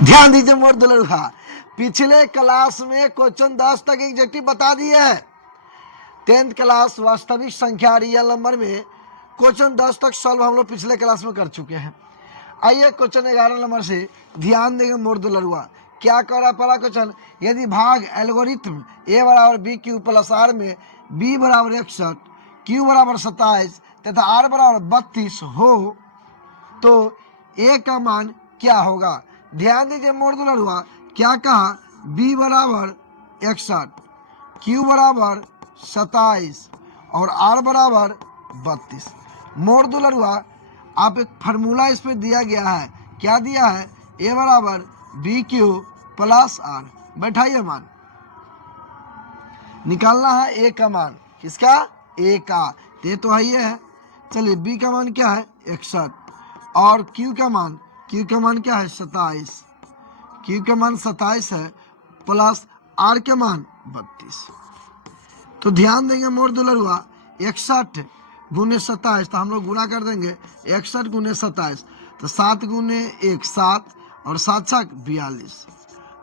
ध्यान दीजिए मोर दुलरुहा, पिछले क्लास में क्वेश्चन 10 तक एग्जेक्टिव बता दिए है। 10th क्लास वास्तविक संख्या रियल नंबर में क्वेश्चन 10 तक सॉल्व हम लोग पिछले क्लास में कर चुके हैं। आइए क्वेश्चन 11 नंबर से ध्यान देंगे मोर दुलरुहा। क्या कर रहा पहला क्वेश्चन, यदि भाग एल्गोरिथम ए बराबर बी क्यू प्लस आर में बी बराबर 61, क्यू बराबर 27 तथा आर बराबर 32 हो तो ए का मान क्या होगा। ध्यान दीजिए मोर दुलरुहा, क्या कहा, b बराबर 61, q बराबर 27 और r बराबर 32। मोर दुलरुहा, आप एक फार्मूला इस पे दिया गया है, क्या दिया है, a बराबर बी क्यू प्लस आर। बैठाइए मान निकालना है, a का मान, किसका, a का, ये तो है, ये है। चलिए b का मान क्या है 61 और q का मान क्या है 27, q का मान 27 है प्लस r का मान 32। तो ध्यान देंगे मोर दुलरुहा, 61 गुने 27 तो हम लोग गुना कर देंगे, 61 गुने 27 तो 7 गुने 1 7 और 7 छक 42,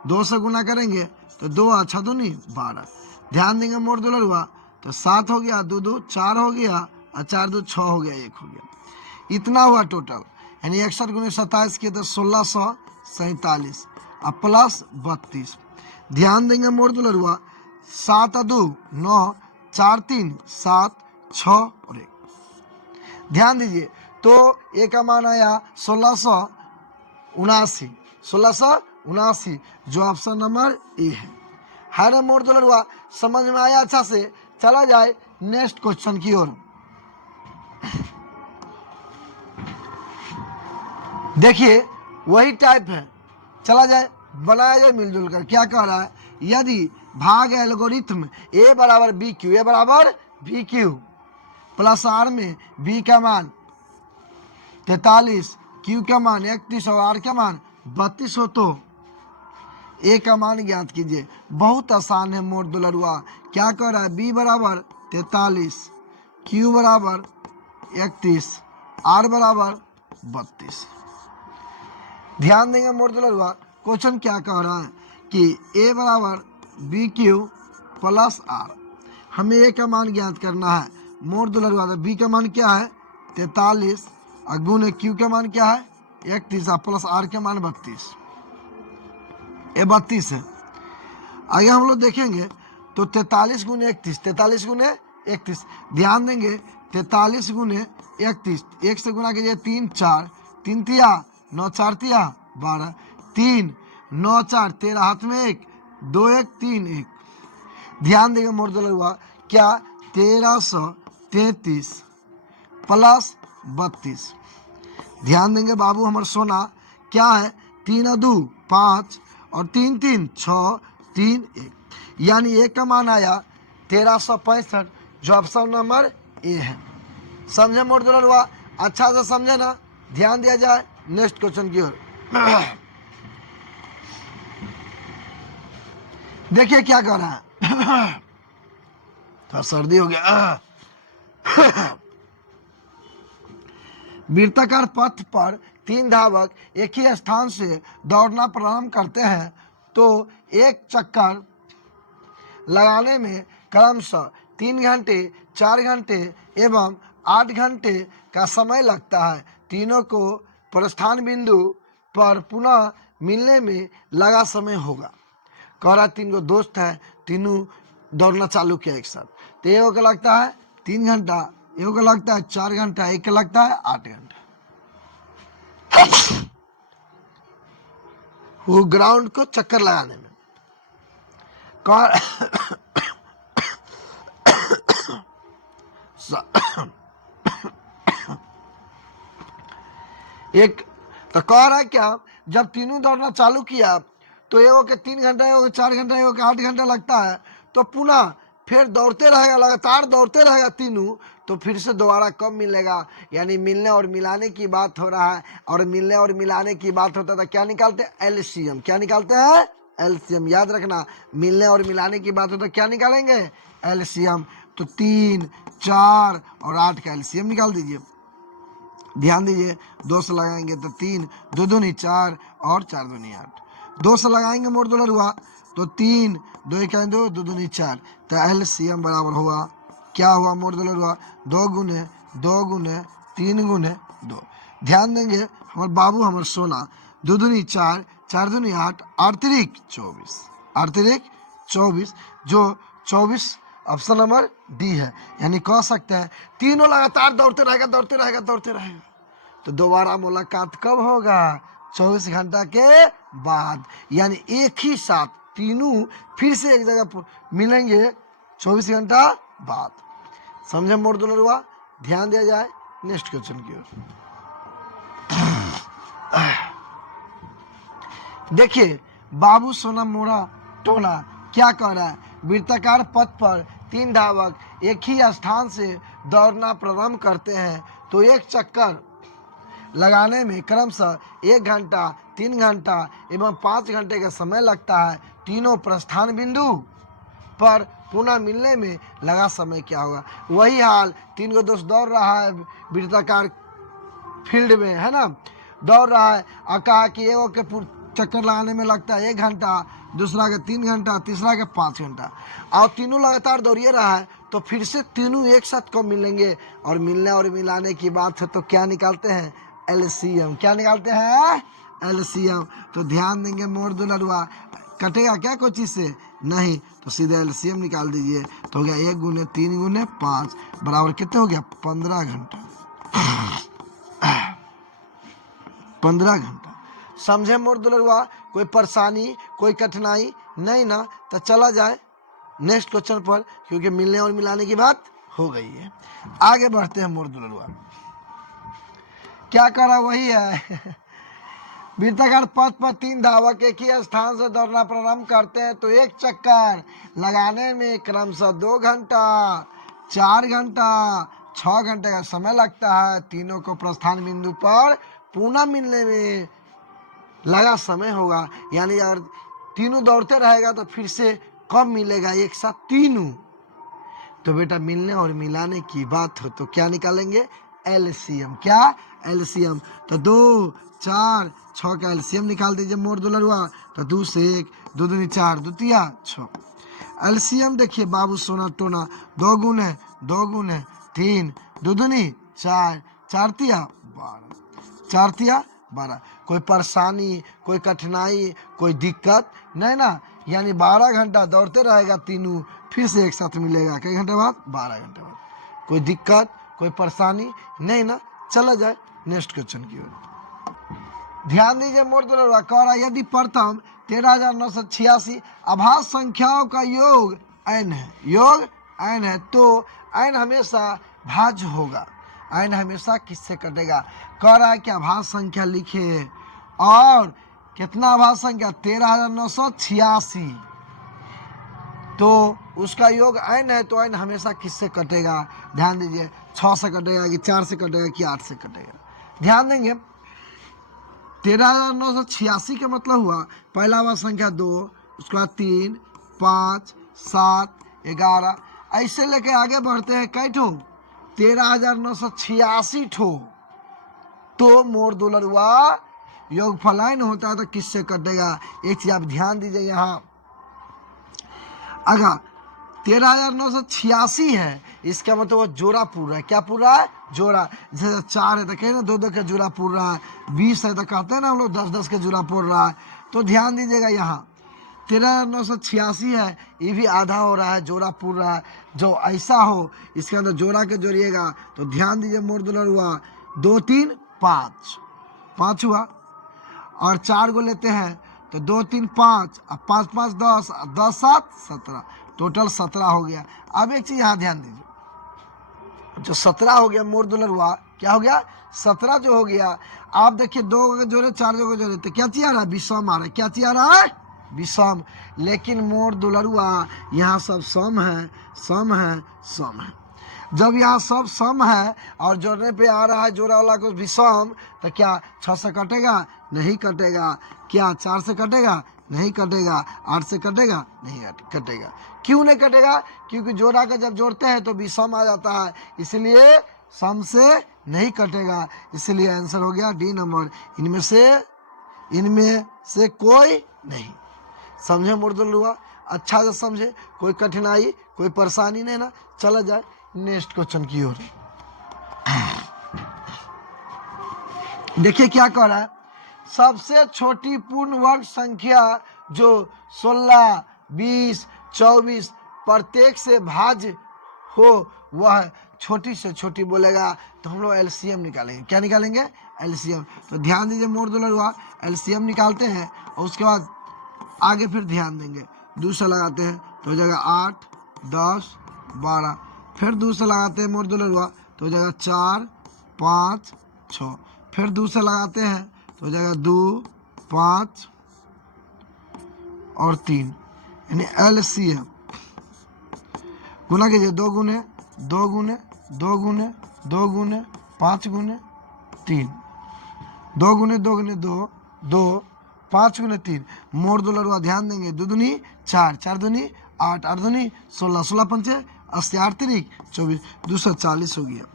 2 से गुना करेंगे तो 2 अच्छा 2 नहीं 12। ध्यान देंगे मोर दुलरुहा, तो 7 हो गया, 2 2 4 हो गया और 4 2 6 हो गया, 1 हो गया, इतना हुआ टोटल। यानी 61 गुने 27 किए तो 1647 और प्लस 32। ध्यान देंगे मोर दुलरुहा, 7 2 9 4 3 7 6 और 1। ध्यान दीजिए, तो ए का मान आया 1679 जो ऑप्शन नंबर ए है ना मोर दुलरुहा। समझ में आया अच्छा से। चला जाए नेक्स्ट क्वेश्चन की ओर। देखिए वही टाइप है, चला जाए बनाया जाए मिलजुल कर। क्या कह रहा है, यदि भाग एल्गोरिथम ए बराबर बी क्यू प्लस आर में बी का मान 43, क्यू का मान 31 और आर का मान 32 हो तो ए का मान ज्ञात कीजिए। बहुत आसान है मोर दुलरुहा। क्या कह रहा है, बी बराबर 43, क्यू बराबर 31, आर बराबर 32। ध्यान देंगे मोर दुलरुहा, क्वेश्चन क्या कह रहा है कि ए बराबर बी क्यू प्लस आर, हमें ए का मान ज्ञात करना है मोर दुलरुहा। तो बी का मान क्या है 43 और गुने क्यू का मान क्या है 31 और प्लस आर का मान 32, ये 32 है। आगे हम लोग देखेंगे तो 43 गुने 31, 43 गुने 31। ध्यान देंगे 43 गुने 31, 1 से गुना कीजिए 3 4 3 तिया 9 4 तिया 12, 3 9 4 13 हाथ में 1 2 1 3 1। ध्यान देंगे मोर दुलरुहा, क्या 1333 प्लस 32। ध्यान देंगे बाबू हमार सोना, क्या है 3 2 5 और 3 3 6 3 1, यानी ए का मान आया 1365 जो ऑप्शन नंबर ए है। समझे मोर दुलरुहा, अच्छा से समझे ना। ध्यान दिया जाए नेक्स्ट क्वेश्चन की ओर। देखिए क्या कर रहा है, थोड़ा सर्दी हो गया। वृत्ताकार पथ पर 3 धावक एक ही स्थान से दौड़ना प्रारंभ करते हैं तो एक चक्कर लगाने में क्रमशः 3 घंटे 4 घंटे एवं 8 घंटे का समय लगता है। तीनों को प्रस्थान बिंदु पर पुनः मिलने में लगा समय होगा। कह रहा 3 को दोस्त है, तीनों दौड़ना चालू किया एक साथ, तो एक को लगता है 3 घंटा, एक को लगता है 4 घंटा, एक को लगता है 8 घंटा। वो ग्राउंड को चक्कर लगाने में एक तो कह रहा है क्या, जब तीनों दौड़ना चालू किया तो एगो के 3 घंटा, एगो के 4 घंटा, एगो के 8 घंटा लगता है, तो पुनः फिर दौड़ते रहेगा, लगातार दौड़ते रहेगा तीनों, तो फिर से दोबारा कब मिलेगा। यानी मिलने और मिलाने की बात हो रहा है, और मिलने और मिलाने की बात होता था क्या निकालते हैं, एलसीएम। क्या निकालते हैं, एलसीएम। याद रखना, मिलने और मिलाने की बात होता क्या निकालेंगे, एलसीएम। तो 3 4 और 8 का एलसीएम निकाल दीजिए। ध्यान दीजिए, 2 से लगाएंगे तो 3 2 2 नहीं 4 और 4 2 नहीं 8, 2 से लगाएंगे मोड़ दुलर हुआ तो 3, 2 1 2, 2 दूनी 4, तो LCM बराबर हुआ क्या हुआ मोड़ दुलर हुआ 2 गुने 2 गुने 3 गुने 2। ध्यान देंगे हमारे बाबू हमारे सोना 2 दूनी 4, 4 दूनी 8, 8 तिरिक 24, 8 तिरिक 24, जो 24 ऑप्शन नंबर डी है। यानी कह सकते हैं तीनों लगातार दौड़ते रहेगा दौड़ते रहेगा दौड़ते रहेगा, तो दोबारा मुलाकात कब होगा 24 घंटा के बाद, यानी एक ही साथ तीनों फिर से एक जगह मिलेंगे 24 घंटा बाद। समझे मोड़ दुलर हुआ? ध्यान दिया जाए नेक्स्ट क्वेश्चन की ओर। देखिए बाबू सोना मोड़ा टोना क्या कह रहा है, वृत्ताकार पथ पर 3 धावक एक ही स्थान से दौड़ना प्रारंभ करते हैं तो एक चक्कर लगाने में क्रमशः 1 घंटा 3 घंटा एवं 5 घंटे का समय लगता है। तीनों प्रस्थान बिंदु पर पुनः मिलने में लगा समय क्या होगा? वही हाल 3 को दोस्त दौड़ रहा है वृत्ताकार फील्ड में, है ना, दौड़ रहा है और कहा कि एक के चक्कर लगाने में लगता है 1 घंटा, दूसरा का 3 घंटा, तीसरा का 5 घंटा, और तीनों लगातार दौड़िए रहा है तो फिर से तीनों एक साथ कब मिलेंगे? और मिलने और मिलाने की बात है तो क्या निकालते हैं? LCM। क्या निकालते हैं? LCM। तो ध्यान देंगे मोड़ दुलर हुआ कटेगा क्या कोई चीज से? नहीं, तो सीधे LCM निकाल दीजिए तो हो गया 1 गुने 3 गुने 5 बराबर कितने हो गया? 15 घंटा। 15 घंटा। समझे मोड़ दुलर हुआ? कोई परेशानी कोई कठिनाई नहीं ना? तो चला जाए नेक्स्ट क्वेश्चन पर, क्योंकि मिलने और मिलाने की बात हो गई है। आगे बढ़ते हैं मोड़ दुलर हुआ क्या कर रहा वही है। वृत्ताकार पथ पर 3 धावक एक ही स्थान से दौड़ना प्रारंभ करते हैं तो एक चक्कर लगाने में क्रमशः 2 घंटा 4 घंटा 6 घंटे का समय लगता है। तीनों को प्रस्थान बिंदु पर पुनः मिलने में लगा समय होगा, यानी अगर तीनों दौड़ते रहेगा तो फिर से कब मिलेगा एक साथ तीनों? तो बेटा मिलने और मिलाने की बात हो तो क्या निकालेंगे? LCM। क्या? LCM। तो 2 4 6 का LCM निकाल दीजिए मोड़ दुलर हुआ तो 2 से 1, 2 दूनी 4, 2 तिया 6। LCM देखिए बाबू सोना टोना 2 गुने 2 गुने 3, 2 दूनी 4, 4 तिया 12, 4 तिया 12। कोई परेशानी कोई कठिनाई कोई दिक्कत नहीं ना? यानी 12 घंटा दौड़ते रहेगा तीनों, फिर से एक साथ मिलेगा कई घंटे बाद? 12 घंटे बाद। कोई दिक्कत कोई परेशानी नहीं ना? चला जाए नेक्स्ट क्वेश्चन की ओर। ध्यान दीजिए मोड़ दुलर कह रहा यदि प्रथम 13,986 आभास संख्याओं का योग n है, योग n है, तो n हमेशा भाज्य होगा। n हमेशा किससे कटेगा? कह रहा है कि आभास संख्या लिखे और कितना आभास संख्या? 13,986, तो उसका योग n है तो n हमेशा किससे कटेगा? ध्यान दीजिए 6 से कटेगा कि 4 से कटेगा कि 8 से कटेगा? ध्यान देंगे 13,986 का मतलब हुआ पहला आभास संख्या 2, उसके बाद 3, 5, 7, 11, ऐसे लेके आगे बढ़ते हैं कई ठो? 13,986 ठो। तो मोड़ दुलर हुआ योग फलाइन होता है तो किससे कटेगा? एक चीज आप ध्यान दीजिए यहाँ, अगर 13,986 है इसका मतलब वो जोड़ा पूरा है। क्या पूरा है? जोड़ा। जैसे 4 है तो कहें ना 2-2 का जोड़ा पूर रहा है, 20 है तो कहते हैं ना हम लोग 10-10 का जोड़ा पूर रहा है। तो ध्यान दीजिएगा यहाँ 13,986 है, ये भी आधा हो रहा है, जोड़ा पूर रहा है। जो ऐसा हो इसके अंदर जोड़ा के जोड़िएगा तो ध्यान दीजिए मोड़ दुलर हुआ 2 3 5, 5 हुआ, और 4 को लेते हैं तो 2 3 5 और 5 5 10, 10 7 17, टोटल 17 हो गया। अब एक चीज यहाँ ध्यान दीजिए, जो 17 हो गया मोड़ दुलर हुआ क्या हो गया? 17 जो हो गया, आप देखिए 2 के जोड़े 4 को जोड़े तो क्या चीज आ रहा है? विषम आ रहा है। क्या चीज आ रहा है? विषम। लेकिन मोड़ दुलर हुआ यहाँ सब सम है, सम है, सम है। जब यहाँ सब सम है और जोड़ने पे आ रहा है जोड़ा वाला को विषम, तो क्या 6 से कटेगा? नहीं कटेगा। क्या 4 से कटेगा? नहीं कटेगा। 8 से कटेगा? नहीं कटेगा। क्यों नहीं कटेगा? क्योंकि जोड़ा का जब जोड़ते हैं तो विषम आ जाता है, इसलिए सम से नहीं कटेगा। इसलिए आंसर हो गया डी नंबर। इनमें से इनमें से कोई नहीं। समझे मुर्दुल हुआ? अच्छा से समझे, कोई कठिनाई कोई परेशानी नहीं ना। चला जाए नेक्स्ट क्वेश्चन की ओर। देखिए क्या कह रहा है, सबसे छोटी पूर्ण वर्ग संख्या जो 16, 20, 24 प्रत्येक से भाज्य हो वह छोटी से छोटी बोलेगा तो हम लोग एलसीएम निकालेंगे। क्या निकालेंगे? एलसीएम। तो ध्यान दीजिए मोर हुआ, एलसीएम निकालते हैं और उसके बाद आगे फिर ध्यान देंगे। दूसरा लगाते हैं तो हो जाएगा 8, 10, 12। फिर दूसरा लगाते हैं मोर हुआ तो हो जाएगा 4, 5, 6। फिर दूसरा लगाते हैं तो हो जाएगा 2, 5 और 3, यानी एलसीएम। गुना कीजिए, 2 गुने 2 गुने 2 गुने 2 गुने 5 गुने 3, 2 गुने 2 गुने 2 2 5 गुने 3। मोर दुलरुआ ध्यान देंगे, 2 दूनी 4, 4 दूनी 8, 8 दूनी 16, 16 पंचे 80, 8 तिरिक 24, 240 हो गया।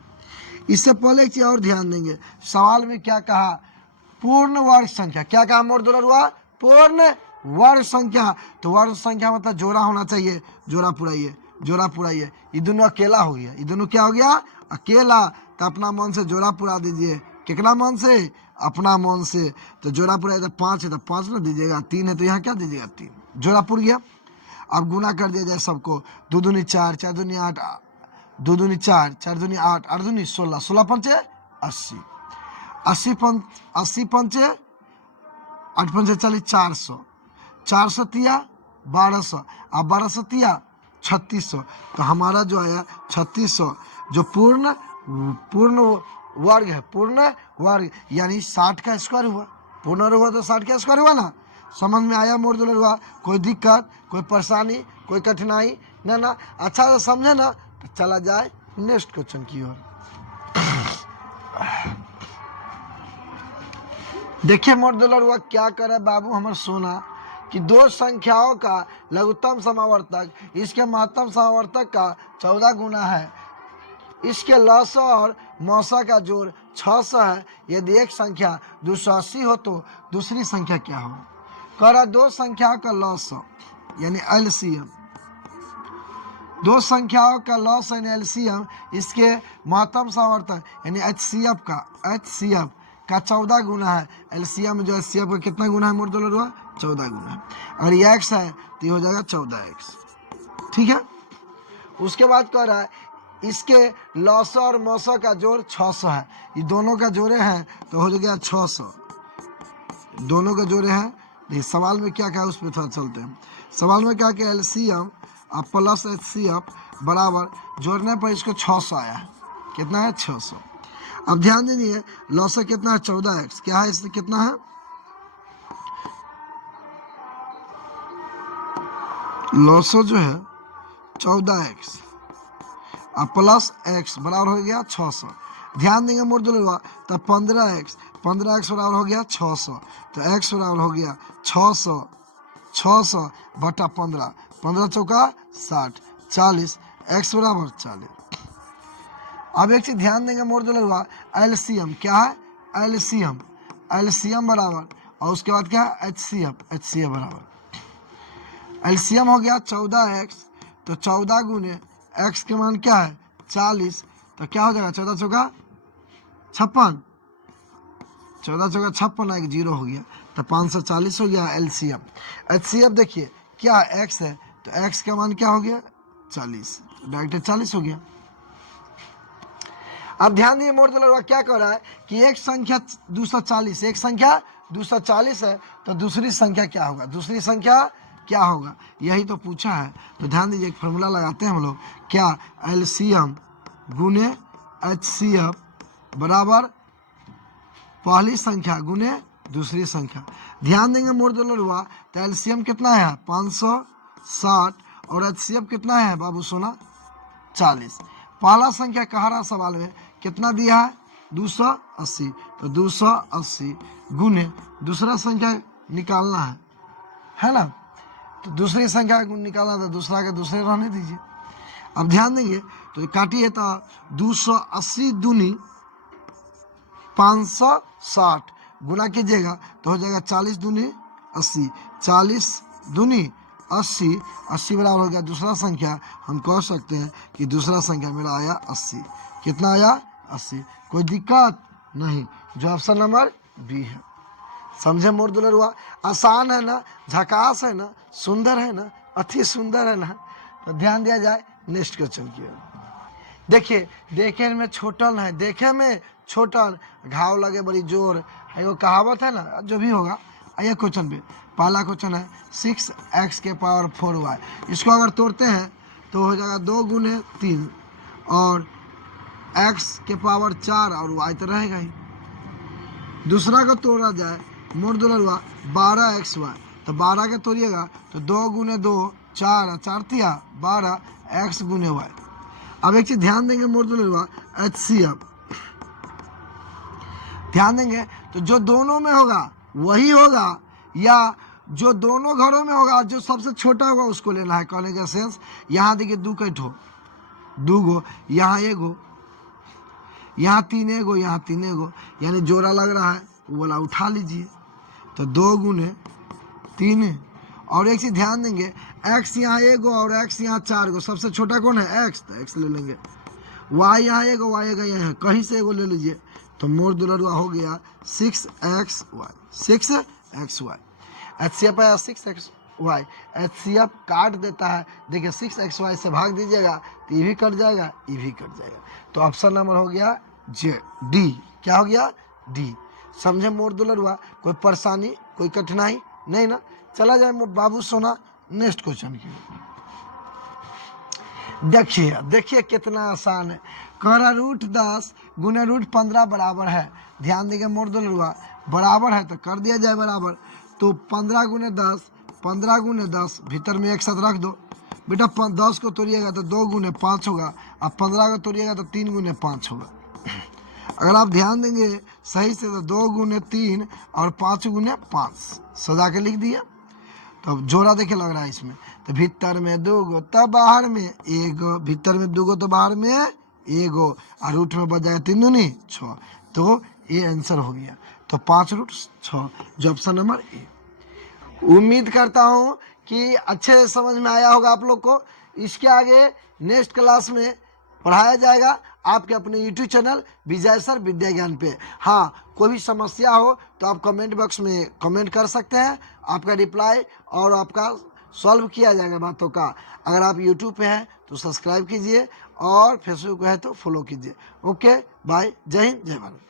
इससे पहले एक चीज और ध्यान देंगे, सवाल में क्या कहा? पूर्ण वर्ग संख्या। क्या कहा मोर दुलरुआ? पूर्ण वर्ग संख्या। तो वर्ग संख्या मतलब जोड़ा होना चाहिए। जोड़ा पुराइए, जोड़ा पुराइए। ये दोनों अकेला हो गया, ये दोनों क्या हो गया? अकेला। तो अपना मन से जोड़ा पुरा दीजिए। कितना मन से? अपना मन से। तो जोड़ा पुरा, इधर 5 है तो 5 ना दीजिएगा, 3 है तो यहाँ क्या दीजिएगा? 3। जोड़ा पुर गया। अब गुना कर दिया जाए सबको, 2 दूनी 4, 4 दूनी 8, 2 दूनी 4, 4 दूनी 8, 8 दूनी 16, 16 पंचे 80, 80 पंचे 8 पंचे 40, 400, 400 तिया 1200, अब 1200 तिया 3600। तो हमारा जो आया 3600 जो पूर्ण वर्ग है, पूर्ण वर्ग यानी 60 का स्क्वायर हुआ। पूर्ण हुआ तो 60 का स्क्वायर हुआ ना। समझ में आया मोर दुलरुआ? कोई दिक्कत कोई परेशानी कोई कठिनाई ना ना? अच्छा से समझे ना? तो चला जाए नेक्स्ट क्वेश्चन की ओर। देखिए मोर दुलरुआ क्या करे बाबू हमर सोना कि दो संख्याओं का लघुत्तम समावर्तक इसके महत्तम समावर्तक का 14 गुना है। इसके लसा और मौसा का जोड़ 600 है। यदि एक संख्या 280 हो तो दूसरी संख्या क्या हो? कह रहा दो संख्याओं का लसा यानी एलसीएम, दो संख्याओं का लॉस यानी एलसीएम, इसके महत्तम समावर्तक यानी एचसीएफ का 14 गुना है। एलसीएम जो एचसीएफ का कितना गुना है मोर दुलरुआ? 14 गुना है। अगर ये एक्स है तो ये हो जाएगा 14x। ठीक है। उसके बाद कह रहा है इसके लॉस और मौसा का जोड़ 600 है। ये दोनों का जोड़े हैं तो हो जाएगा 600। दोनों का जोड़े हैं। देखिए सवाल में क्या क्या है उस पर थोड़ा चलते हैं। सवाल में क्या कि एलसीएम अब प्लस एचसीएफ बराबर जोड़ने पर इसको 600 आया है। कितना है? 600। अब ध्यान दीजिए लॉस कितना है? 14x। क्या है इसमें? कितना है? लॉस जो है 14x अब प्लस x बराबर हो गया 600। ध्यान देंगे मोर दुलरुआ तब 15x बराबर हो गया 600। तो x बराबर हो गया 600 बटा 15, 15 चौका 60, 40, x बराबर 40। अब एक चीज ध्यान देंगे मोर दुलरुआ, एलसीएम क्या है? एलसीएम बराबर और उसके बाद क्या है? एचसीएफ बराबर। एलसीएम हो गया 14x तो 14 गुने x के मान क्या है? 40। तो क्या हो जाएगा? 14 चौका 56, 14 चौका 56, एक 0 हो गया तो 540 हो गया एलसीएम। एचसीएफ देखिए क्या है? x है तो x का मान क्या हो गया? 40, डायरेक्ट 40 हो गया। अब ध्यान दिए मोर दुलरुआ क्या कह रहा है कि एक संख्या 240, एक संख्या 240 है तो दूसरी संख्या क्या होगा? दूसरी संख्या क्या होगा? यही तो पूछा है। तो ध्यान दीजिए एक फॉर्मूला लगाते हैं हम लोग। क्या? एलसीएम गुने एचसीएफ बराबर पहली संख्या गुने दूसरी संख्या। ध्यान देंगे मोर दुलरुआ तो एलसीएम कितना है? 560 और एचसीएफ कितना है बाबू सोना? 40। पहला संख्या कह रहा सवाल में कितना दिया है? 280। तो 280 गुने दूसरा संख्या निकालना है ना? तो दूसरी संख्या निकालना तो दूसरा के दूसरे रहने दीजिए। अब ध्यान देंगे तो काटिए तो 280 दूनी 560 गुना कीजिएगा तो हो जाएगा 40 दूनी 80, 40 दूनी 80, 80 बराबर हो गया दूसरा संख्या। हम कह सकते हैं कि दूसरा संख्या मेरा आया 80। कितना आया? 80। कोई दिक्कत नहीं, जो ऑप्शन नंबर बी है। समझे मोर दुलर हुआ? आसान है ना, झकास है ना, सुंदर है ना, अति सुंदर है ना। तो ध्यान दिया जाए नेक्स्ट क्वेश्चन की ओर। देखिए देखे में छोटल है, देखे में छोटल घाव लगे बड़ी जोर, एगो कहावत है ना, जो भी होगा। आइए क्वेश्चन पे, पहला क्वेश्चन है 6x के पावर 4y। इसको अगर तोड़ते हैं तो हो जाएगा 2 गुने 3 और x के पावर 4 और y तो रहेगा ही। दूसरा को तोड़ा जाए मोड़ दुलर हुआ 12xy, तो 12 के तोड़िएगा तो 2 गुने 2 4, 4 तिया 12 x गुने y। अब एक चीज ध्यान देंगे मोड़ दुलर हुआ HCF, ध्यान देंगे तो जो दोनों में होगा वही होगा, या जो दोनों घरों में होगा जो सबसे छोटा होगा उसको लेना है। कहने का सेंस यहाँ देखिए 2 कैठो 2 गो, यहाँ एगो, यहाँ 3 एगो, यहाँ 3 एगो, यानी जोड़ा लग रहा है वो वाला उठा लीजिए। तो 2 गुने 3। और एक चीज ध्यान देंगे x यहाँ एगो और x यहाँ 4 गो, सबसे छोटा कौन है? x, तो x ले लेंगे। y यहाँ एगो, y एगो यहाँ, कहीं से एगो ले लीजिए। तो मोर दुलरुआ हो गया 6xy, 6xy। HCF आया 6xy, HCF काट देता है। देखिए 6xy से भाग दीजिएगा तो ये भी कट जाएगा, ये भी कट जाएगा। तो ऑप्शन नंबर हो गया डी। क्या हो गया? डी। समझे मोर दुलरुआ? कोई परेशानी, कोई कठिनाई नहीं ना? चला जाए मोर बाबू सोना नेक्स्ट क्वेश्चन की। देखिए देखिए कितना आसान है। कह रहा √10 गुने √15 बराबर है। ध्यान देंगे मोर दुलरुआ, बराबर है तो कर दिया जाए बराबर। तो 15 गुने 10, 15 गुने 10, भीतर में एक साथ रख दो बेटा। 10 को तोड़िएगा तो 2 गुने 5 होगा, अब 15 को तोड़िएगा तो 3 गुने 5 होगा। अगर आप ध्यान देंगे सही से तो 2 गुने 3 और 5 गुने 5 सजा के लिख दिया। तो जोड़ा देखे लग रहा है इसमें, तो भीतर में 2 गो तो बाहर में 1 गो, भीतर में 2 गो तो बाहर में 1 गो, और रूट में बच जाएगा 3 दूनी 6। तो ये आंसर हो गया। तो 5√6 जो ऑप्शन नंबर ए। उम्मीद करता हूँ कि अच्छे से समझ में आया होगा आप लोग को। इसके आगे नेक्स्ट क्लास में पढ़ाया जाएगा आपके अपने YouTube चैनल विजय सर विद्या ज्ञान पे। हाँ, कोई भी समस्या हो तो आप कमेंट बॉक्स में कमेंट कर सकते हैं, आपका रिप्लाई और आपका सॉल्व किया जाएगा बातों का। अगर आप YouTube पे हैं तो सब्सक्राइब कीजिए और फेसबुक पे है तो फॉलो कीजिए। ओके बाय, जय हिंद जय भारत।